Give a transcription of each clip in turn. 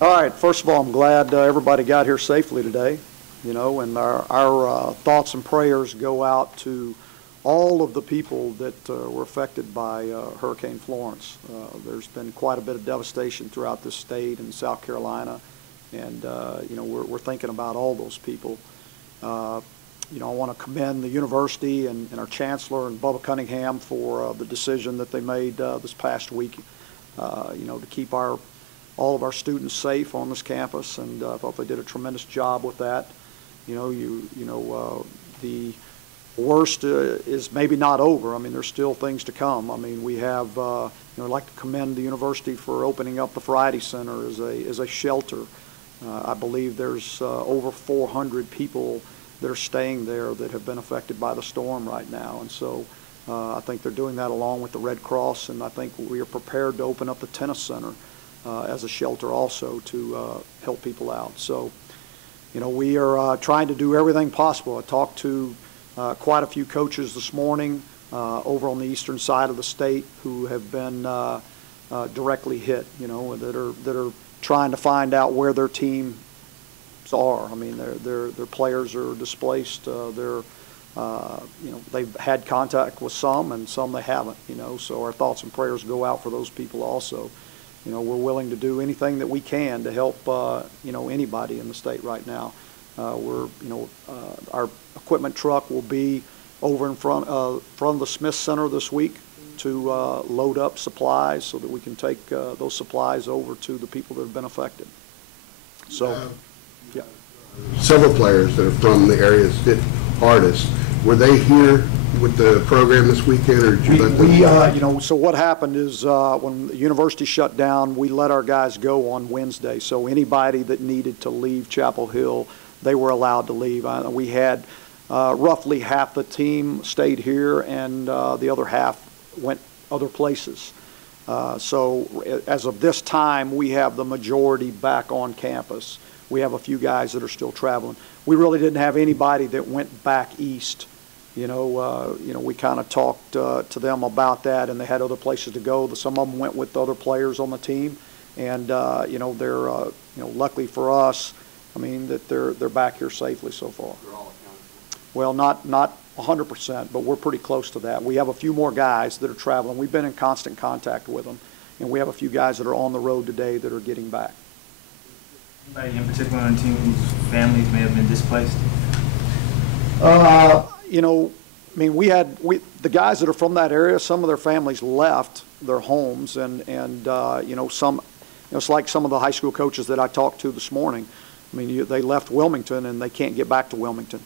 All right, first of all, I'm glad everybody got here safely today, and our thoughts and prayers go out to all of the people that were affected by Hurricane Florence. There's been quite a bit of devastation throughout this state and South Carolina, and we're thinking about all those people. I want to commend the university and our chancellor and Bubba Cunningham for the decision that they made this past week, to keep all of our students safe on this campus, and I thought they did a tremendous job with that. The worst is maybe not over. I mean, there's still things to come. I mean, we have, I'd like to commend the university for opening up the Friday Center as a shelter. I believe there's over 400 people that are staying there that have been affected by the storm right now, and so I think they're doing that along with the Red Cross, and I think we are prepared to open up the tennis center as a shelter also to help people out. So, we are trying to do everything possible. I talked to quite a few coaches this morning over on the eastern side of the state who have been directly hit, that are trying to find out where their teams are. I mean, their players are displaced. They've had contact with some, and some they haven't. So our thoughts and prayers go out for those people also. We're willing to do anything that we can to help, anybody in the state right now. Our equipment truck will be over in front of the Smith Center this week to load up supplies so that we can take those supplies over to the people that have been affected. So, yeah. Several players that are from the areas hit hardest, were they here with the program this weekend, or did you let them? So what happened is when the university shut down, we let our guys go on Wednesday. So anybody that needed to leave Chapel Hill, they were allowed to leave. We had roughly half the team stayed here, and the other half went other places. So as of this time, we have the majority back on campus. We have a few guys that are still traveling. We really didn't have anybody that went back east. We kind of talked to them about that, and they had other places to go. Some of them went with other players on the team, and they're luckily for us, I mean, that they're back here safely so far. They're all accounted for. Well, not 100%, but we're pretty close to that. We have a few more guys that are traveling. We've been in constant contact with them, and we have a few guys that are on the road today that are getting back. Anybody in particular on the team whose families may have been displaced? The guys that are from that area, some of their families left their homes, and some, it's like some of the high school coaches that I talked to this morning. I mean, they left Wilmington and they can't get back to Wilmington.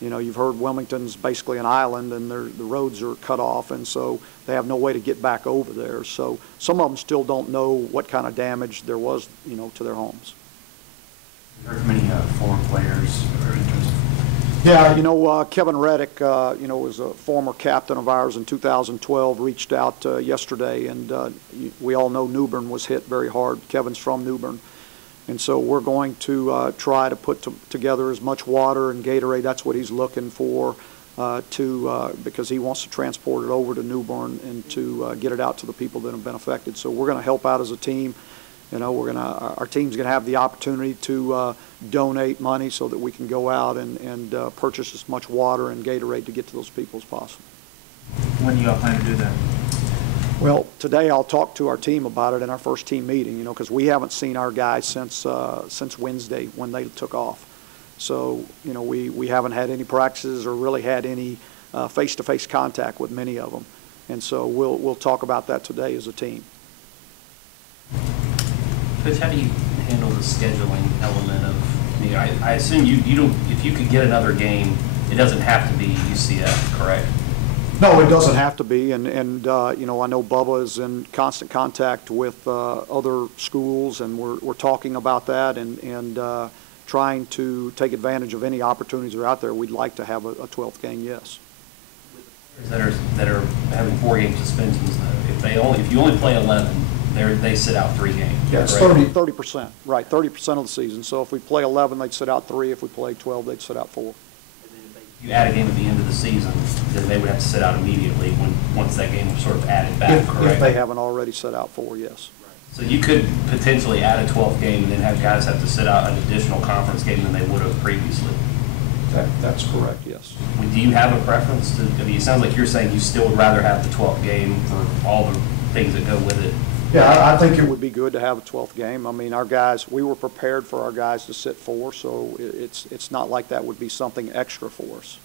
You've heard Wilmington's basically an island, and the roads are cut off, and so they have no way to get back over there. So some of them still don't know what kind of damage there was, to their homes. Have you heard from any former players or in terms of? Yeah, Kevin Reddick, was a former captain of ours in 2012, reached out yesterday, and we all know New Bern was hit very hard. Kevin's from New Bern. And so we're going to try to put together as much water and Gatorade. That's what he's looking for because he wants to transport it over to New Bern and to get it out to the people that have been affected. So we're going to help out as a team. Our team's going to have the opportunity to donate money so that we can go out and purchase as much water and Gatorade to get to those people as possible. When do you all plan to do that? Well, today I'll talk to our team about it in our first team meeting, because we haven't seen our guys since Wednesday when they took off. So, we haven't had any practices or really had any face-to-face contact with many of them. And so we'll talk about that today as a team. Coach, how do you handle the scheduling element of, I assume you don't, if you could get another game, it doesn't have to be UCF, correct? No, it doesn't have to be, and I know Bubba is in constant contact with other schools, and we're talking about that and trying to take advantage of any opportunities that are out there. We'd like to have a 12th game, yes. That are having 4-game suspensions, if you only play 11, they sit out 3 games. Yes, 30%, right, 30% of the season. So if we play 11, they'd sit out 3. If we play 12, they'd sit out 4. And then if you add a game at the end of the season, then they would have to sit out immediately once that game was sort of added back, correct? If they haven't already set out 4, yes. Right. So you could potentially add a 12th game and then have guys have to sit out an additional conference game than they would have previously. That's correct, yes. Do you have a preference to, I mean, it sounds like you're saying you still would rather have the 12th game for all the things that go with it. Yeah, I think it would be good to have a 12th game. I mean, our guys, we were prepared for our guys to sit 4, so it's not like that would be something extra for us.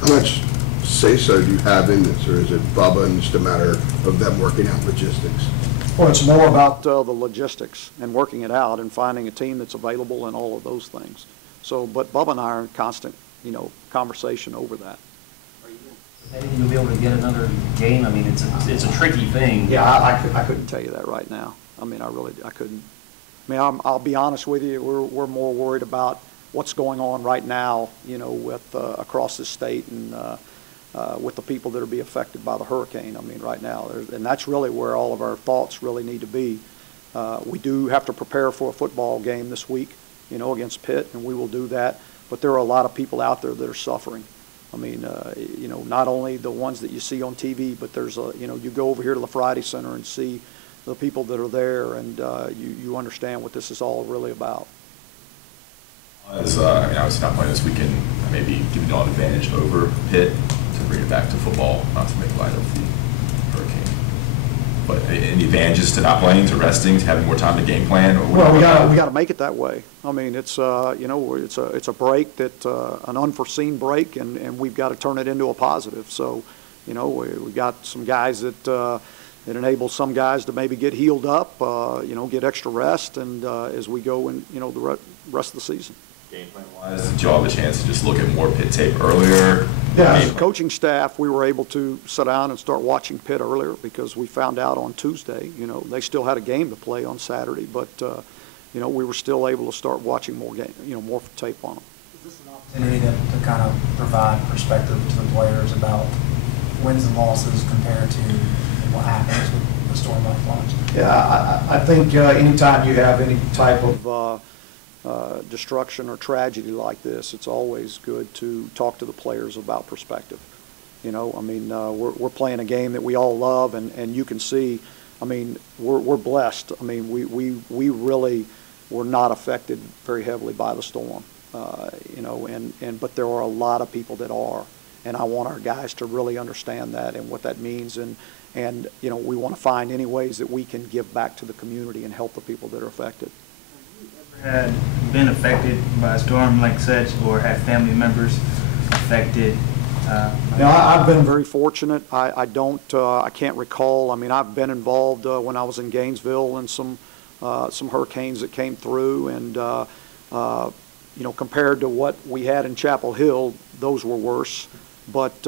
How much say-so do you have in this, or is it Bubba and just a matter of them working out logistics? Well, it's more about the logistics and working it out and finding a team that's available and all of those things. So, but Bubba and I are in constant, conversation over that. Maybe you'll be able to get another game. I mean, it's a tricky thing. Yeah, I couldn't tell you that right now. I mean, I couldn't. I mean, I'll be honest with you. We're more worried about what's going on right now, with across the state and with the people that are being affected by the hurricane. I mean, right now, and that's really where all of our thoughts really need to be. We do have to prepare for a football game this week, against Pitt, and we will do that. But there are a lot of people out there that are suffering. I mean, not only the ones that you see on TV, but there's you go over here to the Friday Center and see the people that are there, and you understand what this is all really about. I mean, obviously not playing this weekend, maybe giving y'all an advantage over Pitt to bring it back to football, not to make light of the hurricane. But any advantages to not playing, to resting, to having more time to game plan? Or well, we got to make it that way. I mean, it's it's a break that an unforeseen break, and we've got to turn it into a positive. So, we got some guys that it enables some guys to maybe get healed up, get extra rest, and as we go in, the rest of the season. Game plan wise, did y'all have a chance to just look at more Pitt tape earlier? Yeah, as a coaching staff, we were able to sit down and start watching Pitt earlier because we found out on Tuesday, they still had a game to play on Saturday, but we were still able to start watching more more tape on them. Is this an opportunity to kind of provide perspective to the players about wins and losses compared to what happens with the storm like Florence? Yeah, I think anytime you have any type of destruction or tragedy like this, it's always good to talk to the players about perspective. I mean, we're playing a game that we all love, and you can see, I mean, we're blessed. I mean, we really were not affected very heavily by the storm, but there are a lot of people that are, and I want our guys to really understand that and what that means, and we want to find any ways that we can give back to the community and help the people that are affected. Had been affected by a storm like such, or had family members affected? I've been very fortunate. I can't recall. I mean, I've been involved when I was in Gainesville and some hurricanes that came through, and compared to what we had in Chapel Hill, those were worse. But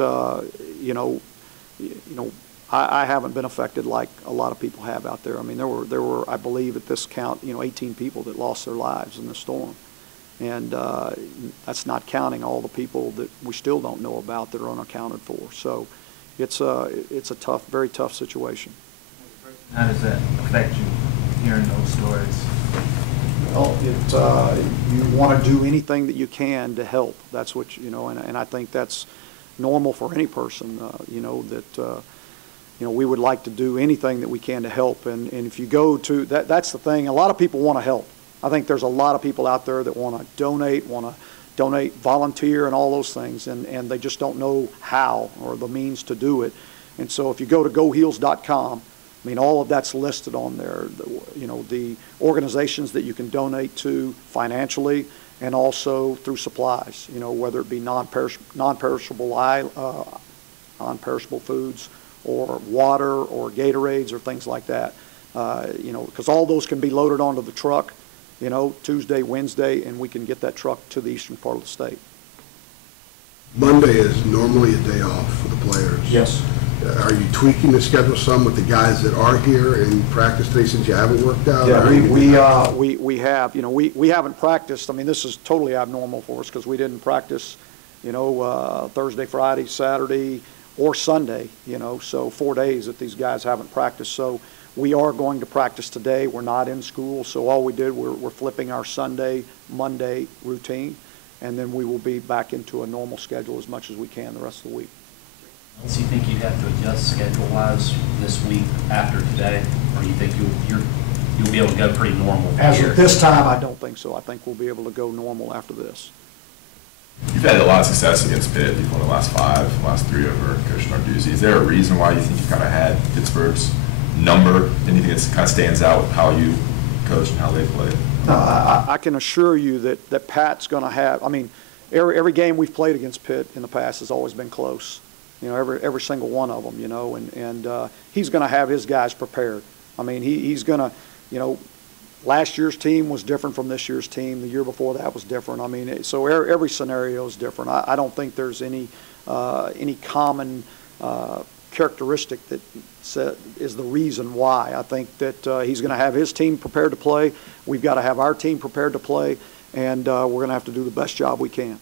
I haven't been affected like a lot of people have out there. I mean, there were, I believe at this count, 18 people that lost their lives in the storm. And that's not counting all the people that we still don't know about that are unaccounted for. So it's a tough, very tough situation. How does that affect you, hearing those stories? Well, you want to do anything that you can to help. That's what, and I think that's normal for any person, we would like to do anything that we can to help. And if you go to, that's the thing, a lot of people want to help. I think there's a lot of people out there that want to donate, volunteer, and all those things, and they just don't know how or the means to do it. And so if you go to goheels.com, I mean, all of that's listed on there, the organizations that you can donate to financially and also through supplies, whether it be non-perishable foods or water or Gatorades or things like that, because all those can be loaded onto the truck, Tuesday, Wednesday, and we can get that truck to the eastern part of the state. Monday is normally a day off for the players. Yes. Are you tweaking the schedule some with the guys that are here in practice today since you haven't worked out? Yeah, we have. We haven't practiced. I mean, this is totally abnormal for us because we didn't practice, Thursday, Friday, Saturday, or Sunday, so 4 days that these guys haven't practiced. So we are going to practice today. We're not in school, so all we did, we're flipping our Sunday, Monday routine, and then we will be back into a normal schedule as much as we can the rest of the week. else you think you'd have to adjust schedule-wise this week after today, or you think you'll be able to go pretty normal from As here? of this time, I don't think so. I think we'll be able to go normal after this. You've had a lot of success against Pitt. You've won the last 5, last 3 over Coach Narduzzi. Is there a reason why you think you kind of had Pittsburgh's number? Anything that kind of stands out with how you coach and how they play? I can assure you that Pat's going to have, I mean, every game we've played against Pitt in the past has always been close. You know, every single one of them, you know, and he's going to have his guys prepared. I mean, he's going to, you know, last year's team was different from this year's team. The year before that was different. I mean, so every scenario is different. I don't think there's any common characteristic that is the reason why. I think that he's going to have his team prepared to play. We've got to have our team prepared to play, and we're going to have to do the best job we can.